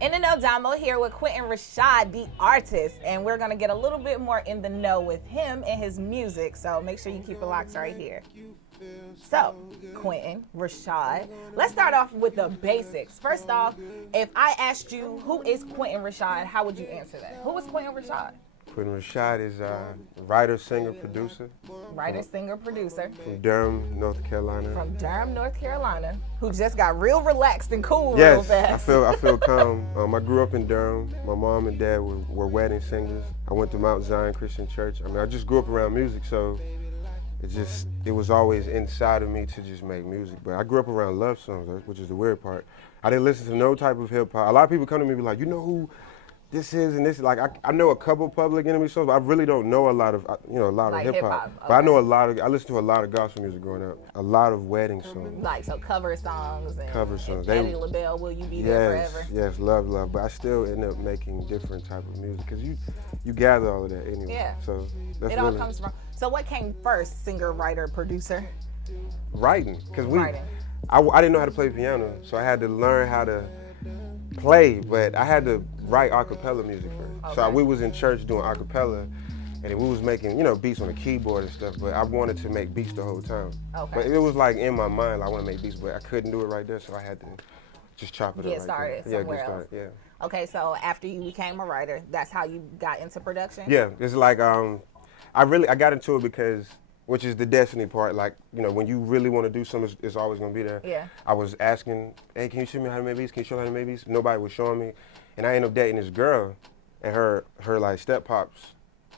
IKnoDomo here with Quentin Rashad, the artist, and we're gonna get a little bit more in the know with him and his music. So make sure you keep it locked right here. So, Quentin Rashad, let's start off with the basics. First off, if I asked you who is Quentin Rashad, how would you answer that? Who is Quentin Rashad? Quentin Rashad is a writer, singer, producer. Writer, singer, producer. From Durham, North Carolina. From Durham, North Carolina, who just got real relaxed and cool real Yes, fast. I feel calm. I grew up in Durham. My mom and dad were wedding singers. I went to Mount Zion Christian Church. I mean, I just grew up around music, so it was always inside of me to just make music. But I grew up around love songs, which is the weird part. I didn't listen to no type of hip hop. A lot of people come to me and be like, you know who this is and this? Like, I know a couple Public Enemy songs, but I really don't know a lot of, a lot Like of hip hop. hip-hop, But I okay. know I listened to a lot of gospel music growing up. A lot of wedding songs. Like, so cover songs and Cover songs. And Patti LaBelle, Will You Be There Forever? Yes, love. But I still end up making different type of music because you gather all of that anyway. Yeah. So that's It really all comes from. So what came first, singer, writer, producer? writing. Because Writing. I didn't know how to play piano, so I had to learn how to play, but I had to write a cappella music first. So Okay. we was in church doing a cappella, and then we was making, beats on the keyboard and stuff, but I wanted to make beats the whole time. Okay. But it was like in my mind, like, I want to make beats, but I couldn't do it right there, so I had to just chop it Get up started right there. somewhere Yeah, get else. started, yeah. Okay, so after you became a writer, that's how you got into production? Yeah, it's like I got into it because, which is the destiny part, like, when you really want to do something, it's always going to be there. Yeah. I was asking, hey, can you show me how to make beats? Can you show me how to make beats? Nobody was showing me. And I ended up dating this girl, and her like step pops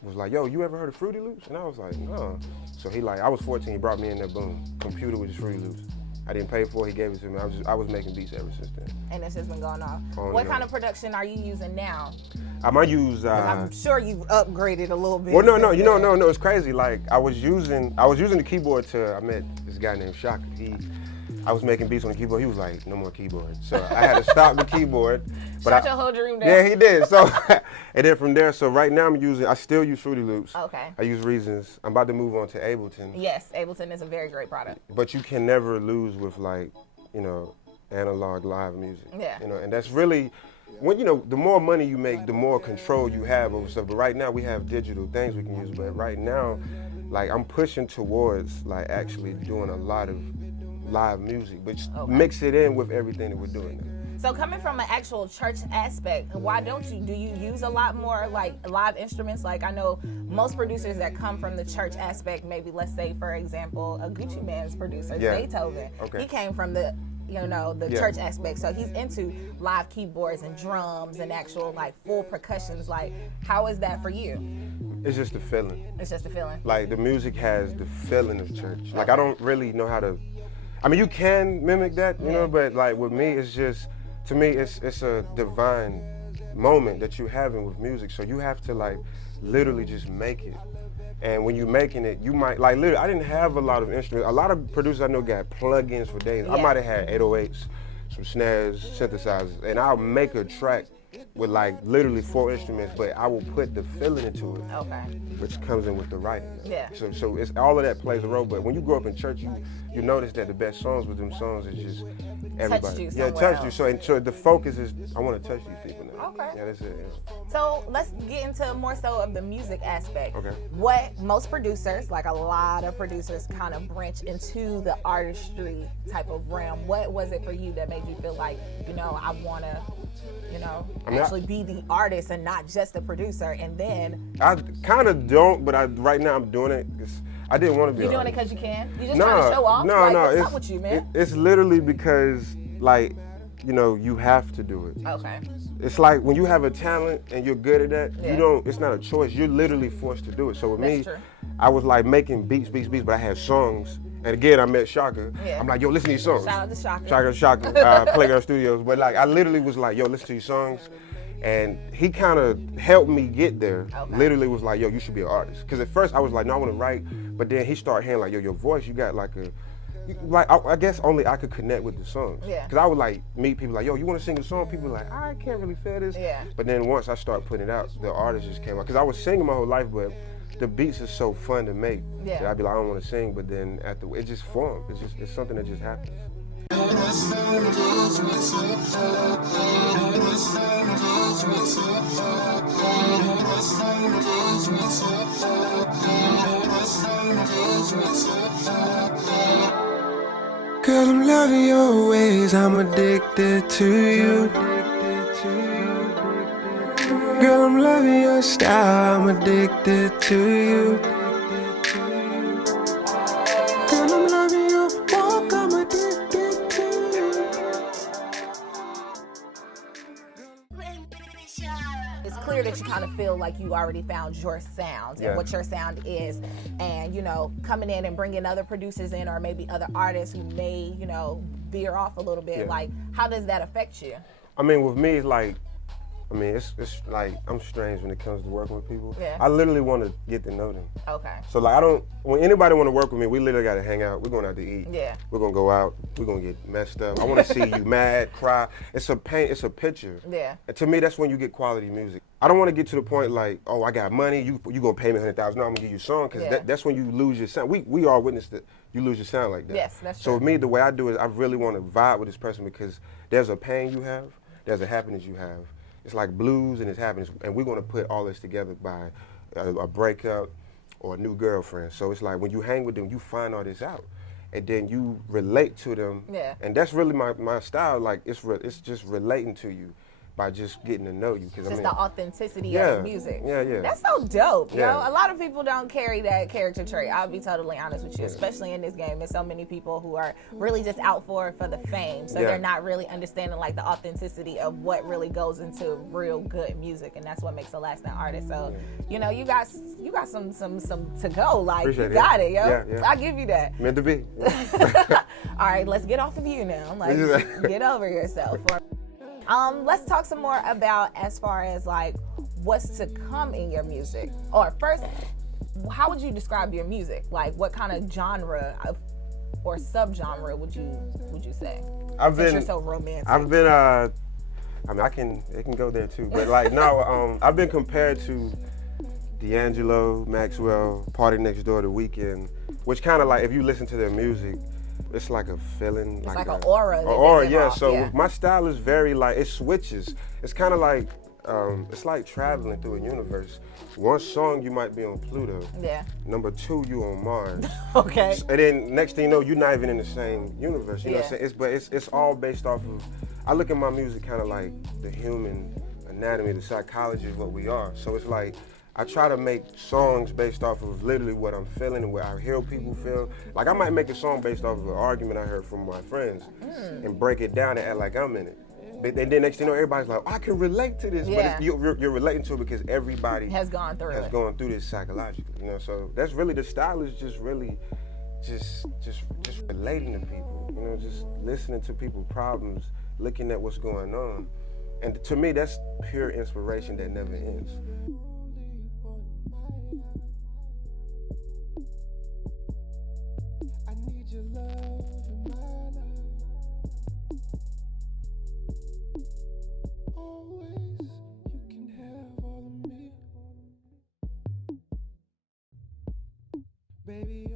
was like, yo, you ever heard of Fruity Loops? And I was like, no. So I was 14, he brought me in there, boom, computer with his Fruity Loops. I didn't pay for it, he gave it to me. I was making beats ever since then. And it's just been going on. On What and kind on. of production are you using now? I might use. 'Cause I'm sure you've upgraded a little bit. Well, no, since then. no. It's crazy. Like I was using the keyboard I met this guy named Shaka. I was making beats on the keyboard. He was like, no more keyboard. So I had to stop the keyboard. Shut your whole dream down. Yeah, he did. So, and then from there, so right now I still use Fruity Loops. Okay. I use Reasons. I'm about to move on to Ableton. Yes, Ableton is a very great product. But you can never lose with analog live music. Yeah. And that's really, when the more money you make, the more control you have over stuff. But right now we have digital things we can use. But right now, like I'm pushing towards like actually doing a lot of live music, but just mix it in with everything that we're doing now. So coming from an actual church aspect, why do you use a lot more like live instruments? Like I know most producers that come from the church aspect, maybe let's say for example, a Gucci Mane's producer, Yeah. Beethoven. Okay. He came from the the Yeah. church aspect. So he's into live keyboards and drums and actual like full percussions. Like how is that for you? It's just a feeling. It's just a feeling. Like the music has the feeling of church. Like I don't really know how to, I mean you can mimic that, but like with me it's just, to me it's a divine moment that you're having with music. So you have to like literally just make it. And when you're making it, you might, like literally, I didn't have a lot of instruments. A lot of producers I know got plugins for days. I Yeah. might have had 808s, some snares, synthesizers, and I'll make a track with like literally 4 instruments, but I will put the feeling into it, Okay. which comes in with the writing. Yeah. So it's all of that plays a role. But when you grow up in church, you notice that the best songs with them songs is just everybody. you Yeah, somewhere touch you. else. So the focus is I want to touch these people now. Okay. Yeah, that's it. Yeah. So let's get into more so of the music aspect. Okay. What most producers, like a lot of producers, kind of branch into the artistry type of realm. What was it for you that made you feel like, I want to, actually be the artist and not just the producer? And then I kind of don't, but right now I'm doing it because I didn't want to be. you're an doing it artist. because you can. You just trying to show off. No, like, no. What's It's up with you, man? it's literally because like you have to do it. Okay. It's like when you have a talent and you're good at that, Yeah. it's not a choice. You're literally forced to do it. So with That's me, true. I was like making beats, but I had songs. And again, I met Shaka. Yeah. I'm like, yo, listen to these songs. Shout out to Shaka. Shaka, Playground Studios. But like, I literally was like, yo, listen to these songs. And he kind of helped me get there. Okay. Literally was like, yo, you should be an artist. Because at first I was like, no, I want to write. But then he started hearing like, yo, your voice, you got like I guess only I could connect with the songs. Yeah. Because I would like meet people like, yo, you want to sing a song? People like, I can't really feel this. Yeah. But then once I started putting it out, the artist just came out. Because I was singing my whole life, but the beats are so fun to make. Yeah. That I'd be like, I don't want to sing, but then it just formed. It's something that just happens. Girl, I'm loving your ways, I'm addicted to you. Girl, I'm loving your style, I'm addicted to you. Girl, I'm loving your walk, I'm addicted to you. It's clear that you kind of feel like you already found your sound and what your sound is, and you know, coming in and bringing other producers in, or maybe other artists who may, you know, veer off a little bit. Like, how does that affect you? I mean, with me, it's like, it's like I'm strange when it comes to working with people. I literally want to get to know them. Okay. So like, when anybody want to work with me, we literally got to hang out. We're going out to eat. We're going to go out. We're going to get messed up. I want to see you mad, cry. It's a pain. It's a picture. And to me, that's when you get quality music. I don't want to get to the point like, oh, I got money. You going to pay me $100,000. No, I'm going to give you a song, because that's when you lose your sound. We all witnessed it. You lose your sound like that. Yes, that's true. So with me, the way I do it, I really want to vibe with this person, because there's a pain you have. There's a happiness you have. It's like blues and it's happiness, and we're gonna put all this together by a breakup or a new girlfriend. So it's like when you hang with them, you find all this out, and then you relate to them. And that's really my style. Like it's just relating to you by just getting to know you. Just the authenticity of the music. That's so dope, yo. A lot of people don't carry that character trait. I'll be totally honest with you, especially in this game. There's so many people who are really just out for the fame, so they're not really understanding like the authenticity of what really goes into real good music, and that's what makes a lasting artist. So, you know, you got some to go. Like, appreciate you got it, yo. I'll give you that. Meant to be. All right, let's get off of you now. Like, get over yourself. Let's talk some more about as far as like what's to come in your music. Or first, how would you describe your music? Like, what kind of genre or subgenre would you say? Since you're so romantic. I've been I mean, it can go there too, but like no, I've been compared to D'Angelo, Maxwell, Party Next Door, The Weeknd, which kind of like, if you listen to their music, it's like a feeling. It's like an aura. An aura, yeah. So my style is very like, it switches. It's kind of like, it's like traveling through a universe. One song you might be on Pluto. Number 2 you on Mars. Okay. And then next thing you know, you're not even in the same universe. You know what I'm saying? It's all based off of, I look at my music kind of like the human anatomy, the psychology of what we are. So it's like, I try to make songs based off of literally what I'm feeling and what I hear people feel. Like I might make a song based off of an argument I heard from my friends and break it down and act like I'm in it. But then next thing you know, everybody's like, oh, I can relate to this. But you're relating to it because everybody has gone through this psychologically. You know, so that's really, the style is just really just relating to people. You know, just listening to people's problems, looking at what's going on. And to me, that's pure inspiration that never ends. Baby,